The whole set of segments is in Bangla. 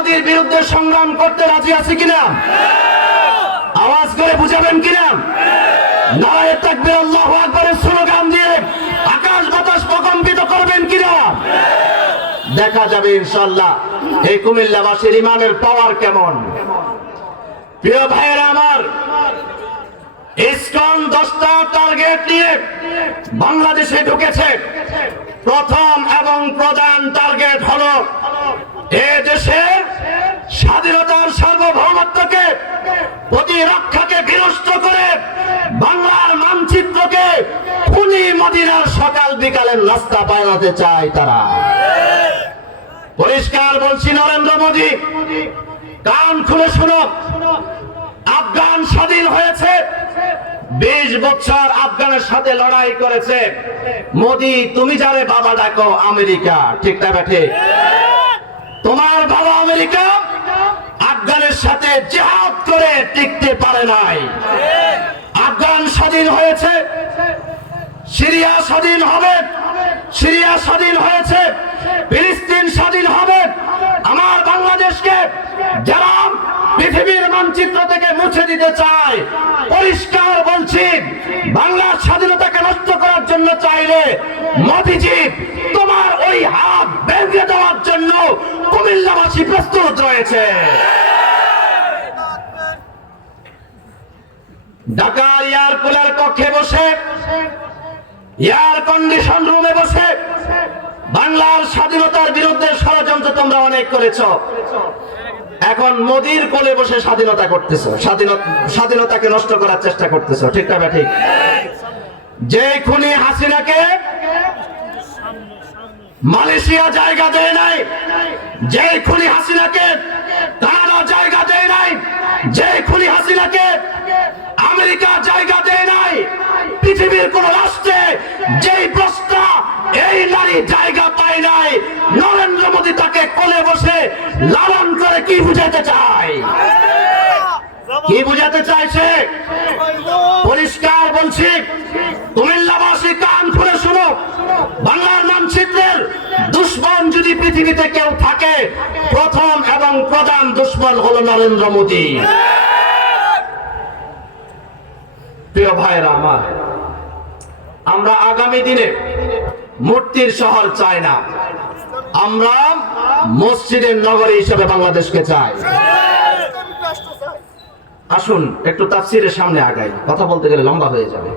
মোদির বিরুদ্ধে সংগ্রাম করতে রাজি আছে কিনা? আওয়াজ করে বুঝাবেন কিনা? নারায় তাকবীর আল্লাহু আকবারের স্লোগান দিয়ে আকাশ বাতাস করবেন কিনা? দেখা যাবে ইনশাআল্লাহ। এই কুমিল্লাবাসীর ইমানের পাওয়ার কেমন? প্রিয় ভাইয়েরা আমার, ইসকন দশটা টার্গেট নিয়ে বাংলাদেশে ঢুকেছে। প্রথম এবং প্রধান টার্গেট হলো এ দেশের স্বাধীনতার সার্বভৌমত্বকে, প্রতিরক্ষাকে বিনষ্ট করে বাংলার মানচিত্রকে খুনি সকাল বিকালের চায় তারা। পরিষ্কার বলছি নরেন্দ্র মোদী, কান খুলে শুনো। আফগান স্বাধীন হয়েছে, বিশ বছর আফগানের সাথে লড়াই করেছে। মোদি, তুমি যারে বাবা ডাকো আমেরিকা, ঠিক না ব্যাঠে তোমার বাবা আমেরিকা আফগানের সাথে জেহাদ করে টিকতে পারে নাই। আফগান স্বাধীন হয়েছে, সিরিয়া স্বাধীন হবে, সিরিয়া স্বাধীন হয়েছে, ফিলিস্তিন স্বাধীন হবে। আমার বাংলাদেশকে যারা পৃথিবীর মানচিত্র থেকে মুছে দিতে চায়, পরিষ্কার বলছি, বাংলার স্বাধীনতাকে নষ্ট করার জন্য চাইলে মোদিজি তোমার ওই হাত ভেঙে দেওয়ার জন্য কুমিল্লাবাসী প্রস্তুত রয়েছে? ঢাকা এয়ার কুলার কক্ষে বসে, এয়ার কন্ডিশন রুমে বসে বাংলার স্বাধীনতার বিরুদ্ধে ষড়যন্ত্র তোমরা অনেক করেছ। এখন মোদির কোলে বসে স্বাধীনতা করতেছ, স্বাধীনতা স্বাধীনতাকে নষ্ট করার চেষ্টা করতেছ, ঠিক না ঠিক? যে খুনি হাসিনাকে মালয়েশিয়া জায়গা দেয় নাই। যে খুনি হাসিনাকে কানাডা জায়গা দেয় নাই। যে খুনি হাসিনাকে আমেরিকা জায়গা দেয় নাই। পৃথিবীর কোন রাষ্ট্রে যেই প্রশ্না এই নারী জায়গা পায় নাই, নরেন্দ্র মোদী তাকে কোলে বসে লালন করে কি বুঝাতে চায়? কি বুঝাতে চাইছে পরিষ্কার বলছি কুমিল্লাবাসী কান খুলে শুনো বাংলার মানচিত্রের দুশ্মন যদি পৃথিবীতে কেউ থাকে প্রথম এবং প্রধান দুশ্মন হলো নরেন্দ্র মোদী। প্রিয় ভাইরা আমার আমরা আগামী দিনে মূর্তির শহর চাই না। আমরা মসজিদের নগরী হিসেবে বাংলাদেশকে চাই। আসুন একটু তাফসিরের সামনে আগাই। কথা বলতে গেলে লম্বা হয়ে যাবে।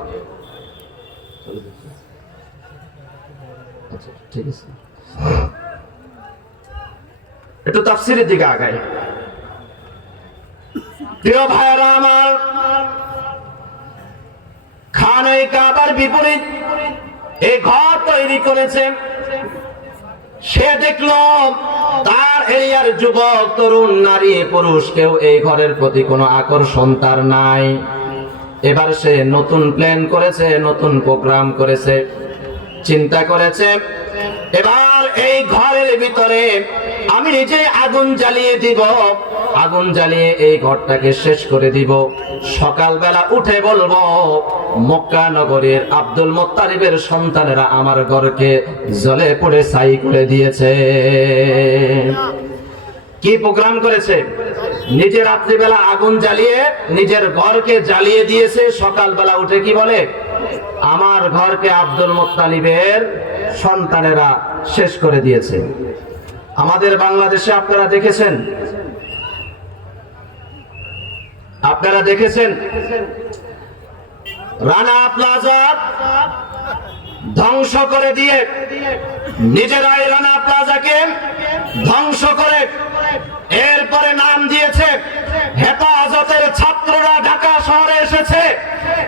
আচ্ছা, ঠিক আছে। একটু তাফসিরের দিকে আগাই। প্রিয় ভাইরা আমার, খানে কাবার বিপরীত এই ঘর তৈরি করেছে। সে দেখল তার এরিয়ার যুবক, তরুণ, নারী, পুরুষ, কেউ এই ঘরের প্রতি কোনো আকর্ষণ তার নাই। এবার সে নতুন প্ল্যান করেছে, নতুন প্রোগ্রাম করেছে, চিন্তা করেছে। এবার এই ঘরের ভিতরে আমি নিজে আগুন জ্বালিয়ে দিব। আগুন জ্বালিয়ে এই ঘরটাকে শেষ করে দিব। সকালবেলা উঠে বলব, মক্কা নগরের আব্দুল মোত্তালিবের সন্তানেরা আমার ঘরকে জলে পড়ে ছাই করে দিয়েছে। কি প্রোগ্রাম করেছে? নিজে রাত্রিবেলা আগুন জ্বালিয়ে নিজের ঘরকে জ্বালিয়ে দিয়েছে। সকালবেলা উঠে কি বলে? আমার ঘরকে আব্দুল মোত্তালিবের সন্তানেরা শেষ করে দিয়েছে। আমাদের বাংলাদেশে আপনারা দেখেছেন? আপনারা দেখেছেন? রানা প্লাজা ধ্বংস করে দিয়ে নিজেরাই রানা প্লাজাকে ধ্বংস করে এরপরে নাম দিয়েছে, হেফাজতের ছাত্ররা ঢাকা শহরে এসেছে,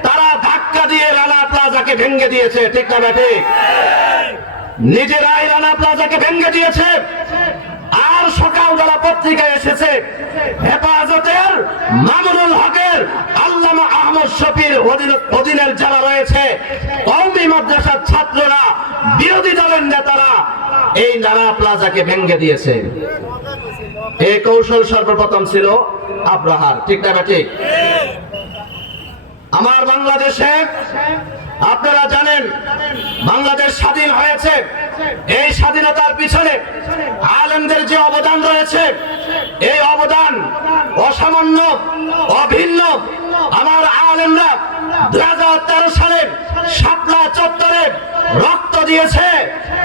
তারা ধাক্কা দিয়ে রানা প্লাজাকে ভেঙে দিয়েছে। ঠিক না ঠিক নিজেরাই রানা প্লাজাকে ভেঙে দিয়েছে। আর সকালবেলা পত্রিকায় এসেছে, হেফাজতের মামুনুল হকের আল্লামা আহমদ শফির অধীন- অধীনের যারা রয়েছে কৌমি মাদ্রাসার ছাত্ররা, বিরোধী দলের নেতারা, এই নানা প্লাজাকে ভেঙে দিয়েছে। এই কৌশল সর্বপ্রথম ছিল আব্রাহার, ঠিক না ঠিক আমার বাংলাদেশে আপনারা জানেন বাংলাদেশ স্বাধীন হয়েছে। এই স্বাধীনতার পিছনে আলেমদের যে অবদান রয়েছে, এই অবদান অসামান্য, অভিন্ন। আমার আলেমরা দু হাজার তেরো সালে শাপলা চত্বরে রক্ত দিয়েছে।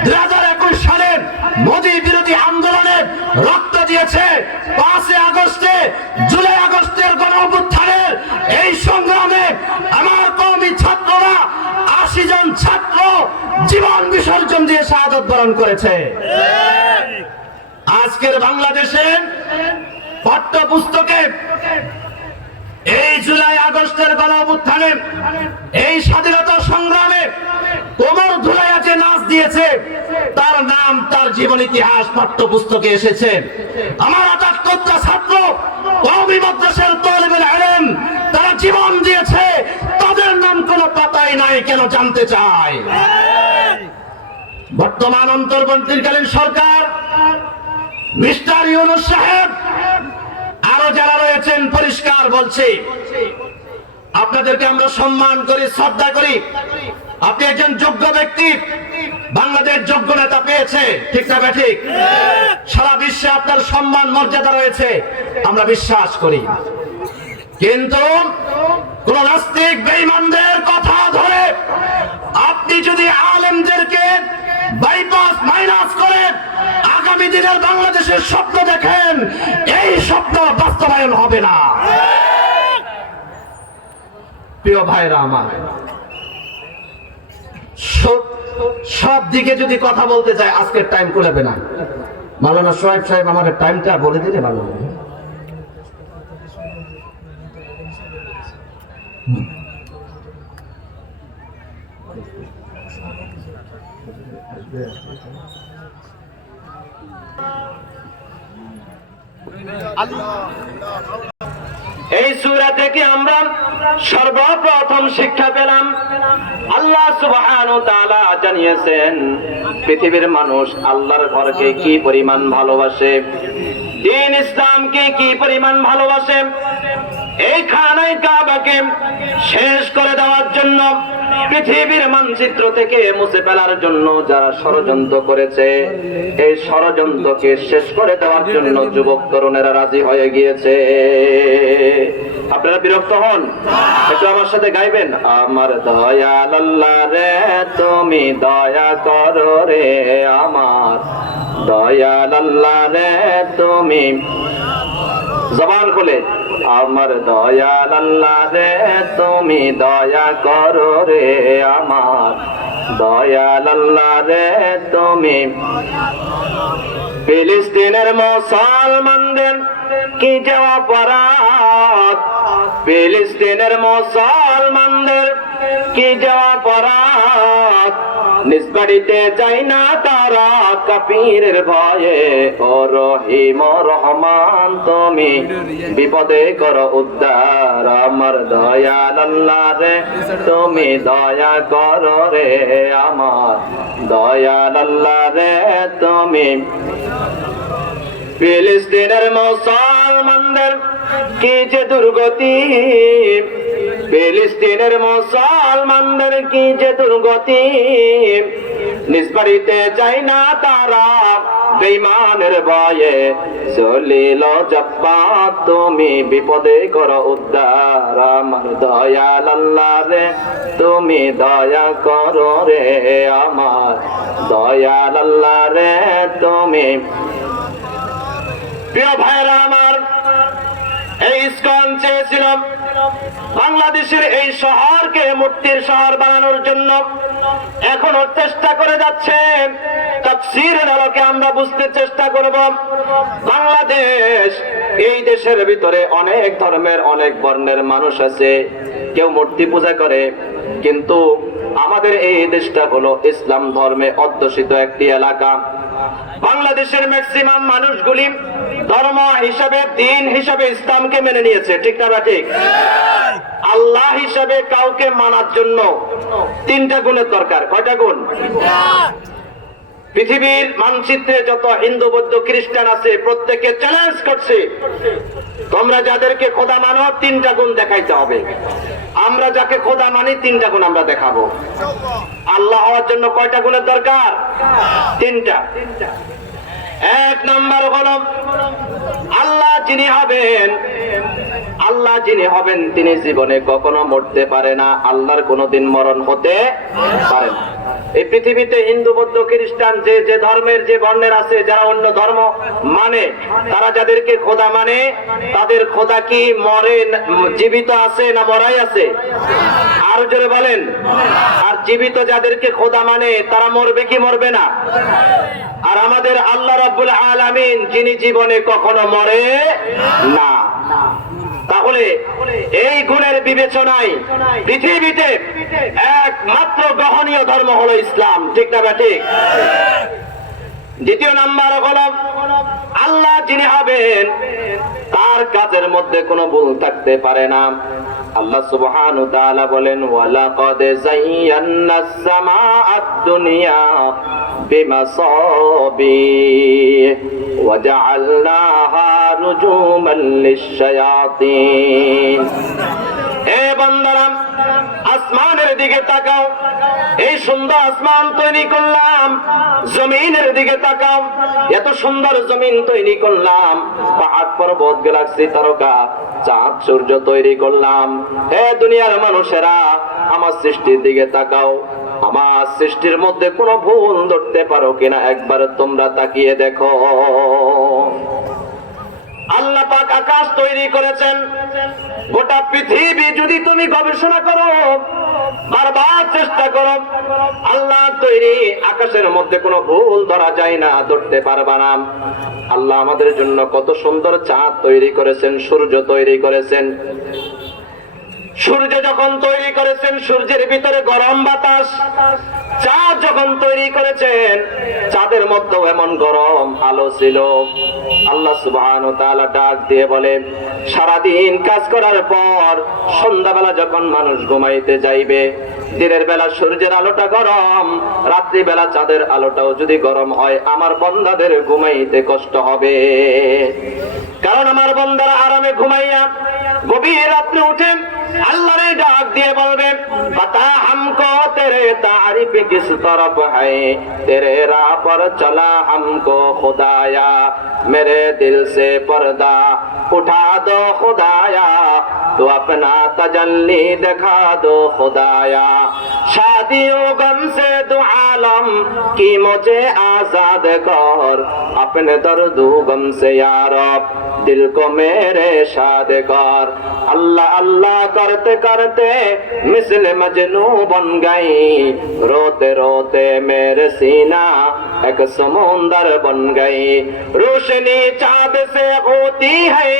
দু হাজার একুশ সালে মোদী বিরোধী আন্দোলনে রক্ত দিয়েছে। পাঁচই আগস্টে, জুলাই আগস্টের গণ এই সংগ্রামে আমার কর্মী ছাত্ররা আশি জন ছাত্র জীবন বিসর্জন দিয়ে শাহাদত বরণ করেছে। আজকের বাংলাদেশে পাঠ্য পুস্তকে এই জুলাই আগস্টের গণ অভ্যুত্থানে এই স্বাধীনতা সংগ্রামে কোমর ধুলাইয়া যে নাচ দিয়েছে, তার নাম, তার জীবন ইতিহাস পাঠ্য পুস্তকে এসেছে। আমার আটাত্তরটা ছাত্র কওমি মাদ্রাসার তলিবের আলেম, তারা জীবন দিয়েছে পাতাই নাই কেন জানতে চায়? বর্তমান অন্তর্বর্তীকালীন সরকার, মিস্টার ইউনুস সাহেব, আরও যারা রয়েছেন, পরিষ্কার বলছি, আপনাদেরকে আমরা সম্মান করি, শ্রদ্ধা করি। আপনি একজন যোগ্য ব্যক্তি, বাংলাদেশ যোগ্য নেতা পেয়েছে, ঠিক না ঠিক সারা বিশ্বে আপনার সম্মান, মর্যাদা রয়েছে, আমরা বিশ্বাস করি। কিন্তু কোন নাস্তিক বেঈমানদের কথা ধরে আপনি যদি আলেমদেরকে বাইপাস মাইনাস করে আগামী দিনের বাংলাদেশের স্বপ্ন দেখেন, এই স্বপ্ন বাস্তবায়ন হবে না। প্রিয় ভাইরা আমার, সব- দিকে যদি কথা বলতে চাই আজকের টাইম করবে না। মালানা সোহেব সাহেব, আমার টাইমটা বলে দিলে ভালো এই সূরা থেকে আমরা সর্বপ্রথম শিক্ষা পেলাম, আল্লাহ জানিয়েছেন, পৃথিবীর মানুষ আল্লাহর ঘরকে কি পরিমাণ ভালোবাসে, দিন ইসলামকে কি পরিমাণ ভালোবাসে, এই খানায় কাবাকে শেষ করে দেওয়ার জন্য পৃথিবীর মানচিত্র থেকে মুছে ফেলার জন্য যারা ষড়যন্ত্র করেছে, এই ষড়যন্ত্রকে শেষ করে দেওয়ার জন্য যুবক তরুণেরা রাজি হয়ে গিয়েছে। আপনারা বিরক্ত হন? একটু আমার সাথে গাইবেন? আমার দয়াল আল্লাহ রে, তুমি দয়া করো রে আমার। দয়াল আল্লাহ রে, তুমি জবান খুলে। আমার দয়াল আল্লাহ রে তুমি দয়া করো রে আমার। দয়াল আল্লাহ রে তুমি ফিলিস্তিনের মুসলমানদের কি যে অপরাধ ফিলিস্তিনের মুসলমানদের কি যে অপরাধ নিজ বাড়িতে যাই না তারা কাপীরের ভয়ে। ও রহিম রহমান, তুমি বিপদে কর উদ্ধার। আমার দয়াল আল্লাহ রে, তুমি দয়া করো রে। আমার দয়াল আল্লাহ রে, তুমি ফিলিস্তিনের মুসলমানদের কি যে দুর্গতি। ফিলিস্তিনের মুসলমানদের কি যে দুর্গতি? বাড়িতে চাই না তারা বেইমানের ভয়ে চলিল জব্বা তুমি বিপদে করো উদ্ধার আমার দয়াল আল্লাহ রে, তুমি দয়া করো রে আমার দয়াল আল্লাহ রে, তুমি প্রিয় ভাইরা আমার বাংলাদেশের এই শহরকে মূর্তির শহর বানানোর জন্য এখনও চেষ্টা করে যাচ্ছে তাফসীরের আলোকে আমরা বুঝতে চেষ্টা করব। বাংলাদেশ এই দেশের ভিতরে অনেক ধর্মের, অনেক বর্ণের মানুষ আছে। কেউ মূর্তি পূজা করে, কিন্তু আমাদের এই দেশটা হলো ইসলাম ধর্মে অধ্যুষিত একটি এলাকা। বাংলাদেশের ম্যাক্সিমাম মানুষগুলি ধর্ম হিসাবে, দিন হিসাবে ইসলামকে মেনে নিয়েছে। ঠিক না ঠিক? আল্লাহ হিসাবে কাউকে মানার জন্য তিনটা গুণের দরকার। কয়টা গুণ? পৃথিবীর মানচিত্রে যত হিন্দু, বৌদ্ধ, খ্রিস্টান আছে, প্রত্যেকে চ্যালেঞ্জ করছে। তোমরা যাদেরকে খোদা মানো, তিনটা গুণ দেখাইতে হবে। আমরা যাকে খোদা মানি, তিনটা গুণ আমরা দেখাবো। আল্লাহ হওয়ার জন্য কয়টা গুণের দরকার? তিনটা। এক নাম্বার হলো, আল্লাহ যিনি হবেন, আল্লাহ যিনি হবেন, তিনি জীবনে কখনো মরতে পারে না। আল্লাহর কোনোদিন মরণ হতে পারে না। এই পৃথিবীতে হিন্দু, বৌদ্ধ, খ্রিস্টান, যে যে ধর্মের, যে বর্ণের আছে, যারা অন্য ধর্ম মানে তারা যাদেরকে খোদা মানে তাদের খোদা কি মরে জীবিত আছে না মরাই আছে? আরও জোরে বলেন। আর জীবিত যাদেরকে খোদা মানে তারা মরবে কি মরবে না? আর আমাদের আল্লাহ রাব্বুল আলামিন, যিনি জীবনে কখনো মরে না। তাহলে এই গুণের বিবেচনায় পৃথিবীতে একমাত্র গ্রহণীয় ধর্ম হলো ইসলাম, ঠিক না বা ঠিক? দ্বিতীয় নাম্বার হলো আল্লাহ যিনি হবেন, তার কাজের মধ্যে কোনো ভুল থাকতে পারে না। আল্লাহ সুবহানাহু ওয়া তাআলা বলেন, ওয়ালাকাদ যায়্যানাস সামাআদ দুনিয়া বিমাসাবিহ ওয়াজআলনাহা আসমানের দিকে তাকাও। এই সুন্দর আসমান তৈরি করলাম। জমিনের দিকে তাকাও। এত সুন্দর জমিন তৈরি করলাম। পাহাড় পর্বত, গ্যালাক্সি, তারকা, চাঁদ, সূর্য তৈরি করলাম। হে দুনিয়ার মানুষেরা, আমার সৃষ্টির দিকে তাকাও। আমার সৃষ্টির মধ্যে কোনো ভুল ধরতে পারো কিনা একবার তোমরা তাকিয়ে দেখো। আল্লাহ পাক আকাশ তৈরি করেছেন। গোটা পৃথিবী যদি তুমি গবেষণা করো, বারবার চেষ্টা করো, আল্লাহ তৈরি আকাশের মধ্যে কোনো ভুল ধরা যায় না, ধরতে পারবা না। আল্লাহ আমাদের জন্য কত সুন্দর চাঁদ তৈরি করেছেন, সূর্য তৈরি করেছেন। সূর্য যখন তৈরি করেছেন, সূর্যের ভিতরে গরম বাতাস চাঁদ যখন তৈরি করেছেন, চাঁদের মধ্যেও এমন গরম আলো ছিল। আল্লাহ সুবহান ডাক দিয়ে বলে সারাদিন কাজ করার পর সন্ধ্যাবেলা যখন মানুষ ঘুমাইতে যাইবে, দিনের বেলা সূর্যের আলোটা গরম রাত্রি বেলা চাঁদের আলোটাও যদি গরম হয়, আমার বন্দাদের ঘুমাইতে কষ্ট হবে। কারণ আমার বন্দারা আরামে ঘুমাইয়া গভীর রাত্রে উঠে আল্লাহরে ডাক দিয়ে বলবে, বাতা হামকো তেরে তারিফ কিস তরফ হ্যায়? তেরে রাহ পর চলা হামকো খুদায়া। মেরে দিল সে পর্দা, উঠা দো খুদায়া। তো আপনা তজল্লি দেখা দো খুদায়া। शादियों गम से दो आलम की मुझे आजाद कर अपने दर्दू गम से यारब दिल को मेरे शाद कर अल्लाह अल्लाह करते करते मिसल मजनू बन गई रोते रोते मेरे सीना एक समुंदर बन गई रोशनी चाँद से होती है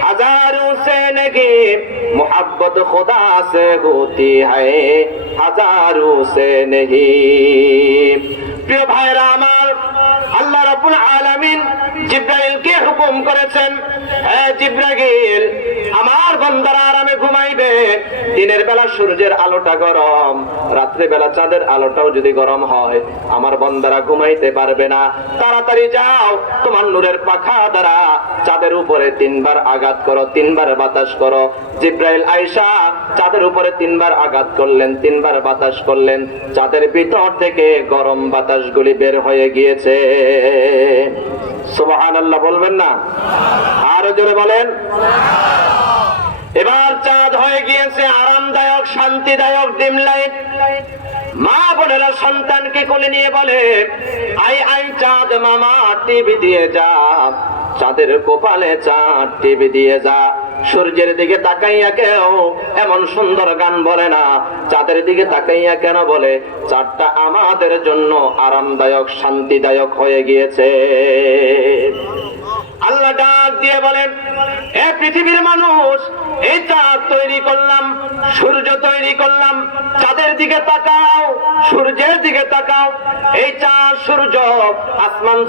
हजारों से नहीं मोहब्बत खुदा से होती है हजारों से नहीं প্রিয় ভাইরা আমার আল্লাহ রাব্বুল আলামিন জিব্রাইলকে হুকুম করেছেন হ্যাঁ জিব্রাইল, আমার বান্দারা আরামে ঘুমাইবে। দিনের বেলা সূর্যের আলোটা গরম, রাত্রে বেলা চাঁদের আলোটাও যদি গরম হয়, আমার বান্দারা ঘুমাইতে পারবে না। তাড়াতাড়ি যাও, তোমার নূরের পাখা দ্বারা চাঁদের উপরে তিনবার আঘাত করো, তিনবার বাতাস করো। জিব্রাইল আয়েশা চাঁদের উপরে তিনবার আঘাত করলেন, তিনবার বাতাস করলেন। চাঁদের ভিতর থেকে গরম বাতাসগুলি বের হয়ে গিয়েছে। সুবহান আল্লাহ বলবেন না? আরও জোরে বলেন। এবার চাঁদ হয়ে গিয়েছে, আরামদায়ক, শান্তিদায়ক ডিম লাইট। মা বোনেরা সন্তানকে কোলে নিয়ে বলে, আই আই, চাঁদ, মামা, টিভি দিয়ে যা। চাঁদের কোপালে চাঁদ, টিভি দিয়ে যা। সূর্যের দিকে তাকাইয়া কেউ এমন সুন্দর গান বলে না। চাঁদের দিকে তাকাইয়া কেন বলে? চাঁদটা আমাদের জন্য আরামদায়ক, শান্তিদায়ক হয়ে গিয়েছে। আল্লাহ ডাক দিয়ে বলেন, এ পৃথিবীর মানুষ এই চাঁদ তৈরি করলাম, সূর্য তৈরি করলাম। চাঁদের দিকে তাকাও, সূর্যের দিকে তাকাও। এই সূর্য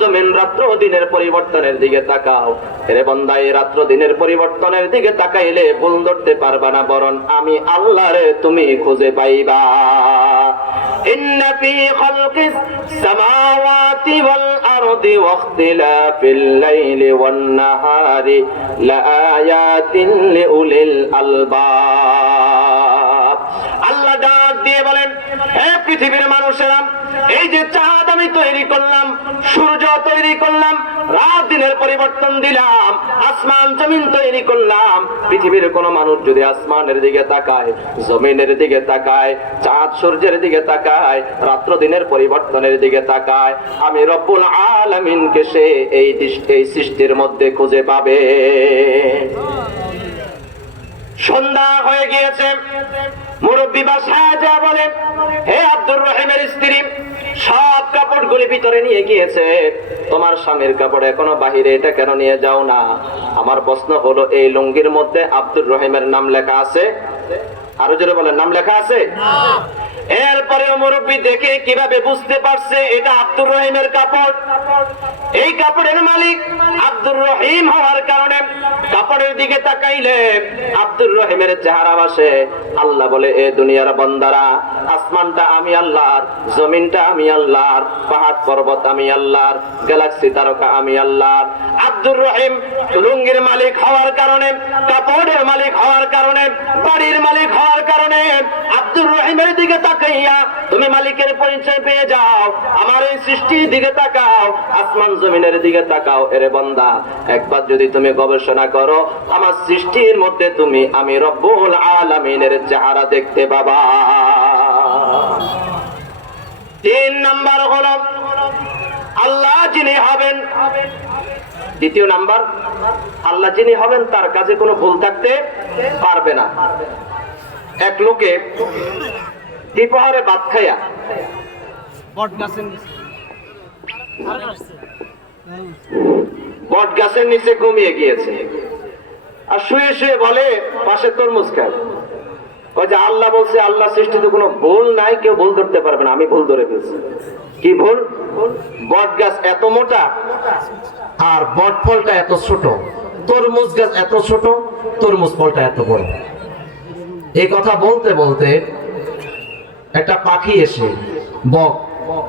জমিন, রাত্র দিনের পরিবর্তনের দিকে তাকাও। রাত্র দিনের পরিবর্তনের দিকে তাকাইলে ভুল ধরতে পারবা না বরণ আমি আল্লাহরে তুমি খুঁজে পাইবা। إن في خلق السماوات والأرض واختلاف الليل والنهار لآيات لأولي الألباب আল্লাহ ডাক দিয়ে বলেন হে পৃথিবীর মানুষেরা, এই যে চাঁদ আমি তৈরি করলাম, সূর্য তৈরি করলাম, রাত দিনের পরিবর্তন দিলাম, আসমান, জমিন তৈরি করলাম। পৃথিবীর কোন মানুষ যদি আসমানের দিকে তাকায়, জমিনের দিকে তাকায়, চাঁদ সূর্যের দিকে তাকায়, রাত্র দিনের পরিবর্তনের দিকে তাকায়, আমি রব্বুল আলামিনকে সে এই এই সৃষ্টির মধ্যে খুঁজে পাবে। সন্ধ্যা হয়ে গিয়েছে। মুরব্বী বা যা বলে, হে আব্দুর রহিমের স্ত্রী, সব কাপড়গুলি ভিতরে নিয়ে গিয়েছে। তোমার স্বামীর কাপড় এখনও বাহিরে, এটা কেন নিয়ে যাও না? আমার প্রশ্ন হলো, এই লুঙ্গির মধ্যে আব্দুর রহিমের নাম লেখা আছে? আরও জোরে বলেন, নাম লেখা আছে? এরপরে মুরব্বী দেখে কীভাবে বুঝতে পারছে এটা আব্দুর রহিমের কাপড়। এই কাপড়ের মালিক আব্দুর রহিম হওয়ার কারণে কাপড়ের দিকে তাকাইলে আব্দুর রহিমের চেহারা বাসে আল্লাহ বলে, এ দুনিয়ার বন্দারা, আসমানটা আমি আল্লাহর, জমিনটা আমি আল্লাহর, পাহাড় পর্বত আমি আল্লাহর, গ্যালাক্সি তারকা আমি আল্লাহর। আব্দুর রহিম লুঙ্গির মালিক হওয়ার কারণে, কাপড়ের মালিক হওয়ার কারণে, বাড়ির মালিক হওয়ার কারণে আব্দুর রহিমের দিকে তুমি মালিকের পরিচয় পেয়ে যাও। আমার এই সৃষ্টির দিকে তাকাও, আসমান জমিনের দিকে তাকাও, এরে বন্দা। একবার যদি তুমি গবেষণা করো, আমার সৃষ্টির মধ্যে তুমি আমি রব্বুল আলামিনের চেহারা দেখতে পাবা। তিন নাম্বার হলো, আল্লাহ যিনি হবেন। দ্বিতীয় নাম্বার, আল্লাহ যিনি হবেন, তার কাছে কোনো ভুল থাকতে পারবে না। এক লোকে দ্বিপহারে ভাত খাইয়া। বট গাছের নিচে। বট গাছের নিচে ঘুমিয়ে গিয়েছে। আর শুয়ে শুয়ে বলে পাশে তরমুজ খায়। ওই যে আল্লাহ বলছে আল্লাহ সৃষ্টিতে কোনো ভুল নাই কেউ ভুল ধরতে পারবে না আমি ভুল ধরে ফেলছি। কি ভুল? বট গাছ এত মোটা আর বট ফলটা এত ছোট। তরমুজ গাছ এত ছোট তরমুজ ফলটা এত বড়। এই কথা বলতে বলতে একটা পাখি এসে, বক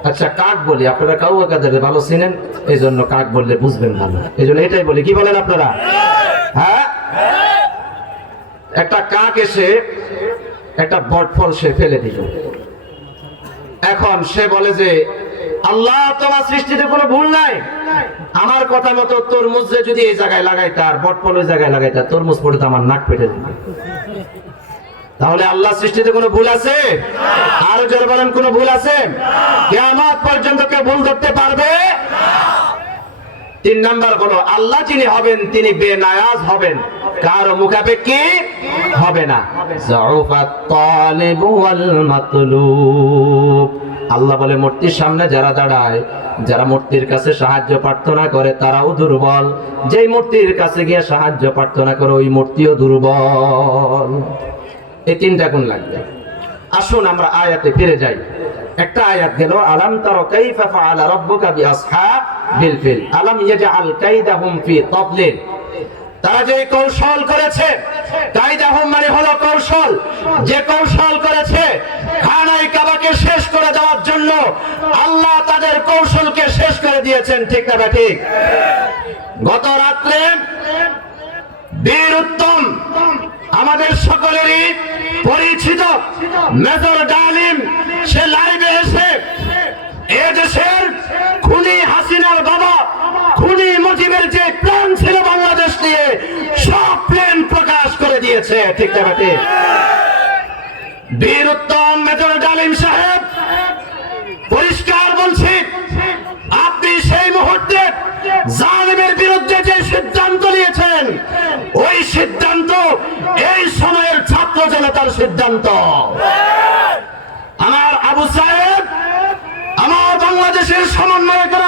আচ্ছা কাক বলি, আপনারা কাউ কাদের ভালো চিনেন? এই জন্য কাক বললে বুঝবেন ভালো। এই জন্য এটাই বলি, কি বলেন আপনারা? হ্যাঁ? একটা কাক এসে একটা বট ফল সে ফেলে দিল। এখন সে বলে যে, আল্লাহ, তোমার সৃষ্টিতে কোনো ভুল নাই। আমার কথা মতো তরমুজ যদি এই জায়গায় লাগাইতা আর বটফল ওই জায়গায় লাগাইতা তরমুজ পড়ে তো আমার নাক পেটে দিত তাহলে আল্লাহ সৃষ্টিতে কোনো ভুল আছে? আরও জোরে বলেন কোনো ভুল আছে? কেমন পর্যন্ত কেউ ভুল ধরতে পারবে? তিন নাম্বার হলো আল্লাহ যিনি হবেন তিনি বেনায়াজ হবেন। কারও মুখাপেক্ষি হবে না। আল্লাহ বলে মূর্তির সামনে যারা দাঁড়ায় যারা মূর্তির কাছে সাহায্য প্রার্থনা করে তারাও দুর্বল। যেই মূর্তির কাছে গিয়ে সাহায্য প্রার্থনা করে ওই মূর্তিও দুর্বল। এই তিনটা গুণ লাগবে। আসুন আমরা আয়াতে ফিরে যাই। একটা আয়াত গেল, আলাম তারা কাইফা ফাআলা রাব্বুকা বিআসহাবিল ফিল। আলাম ইয়াজআল কাইদাহুম ফি তাদলিল। তারা যে কৌশল করেছে, কাইদাহুম মানে হলো কৌশল। যে কৌশল করেছে খানাই কাবাকে শেষ করে দেওয়ার জন্য আল্লাহ তাদের কৌশলকে শেষ করে দিয়েছেন, ঠিক না ঠিক গত রাত্রে বীর উত্তম আমাদের সকলেরই পরিচিত মেজর ডালিম, সে লাইভে এসে এ দেশের খুনি হাসিনার বাবা, খুনি মুজিবের যে প্ল্যান ছিল বাংলাদেশ নিয়ে সব প্ল্যান প্রকাশ করে দিয়েছে ঠিক? বীর উত্তম মেজর ডালিম সাহেব পরিষ্কার বলছি আপনি সেই মুহূর্তে জালিমের বিরুদ্ধে যে সিদ্ধান্ত নিয়েছেন, ওই সিদ্ধান্ত এই সময়ের ছাত্র জনতার সিদ্ধান্ত। আমার আবু সাহেব, আমার বাংলাদেশের সমন্বয়কের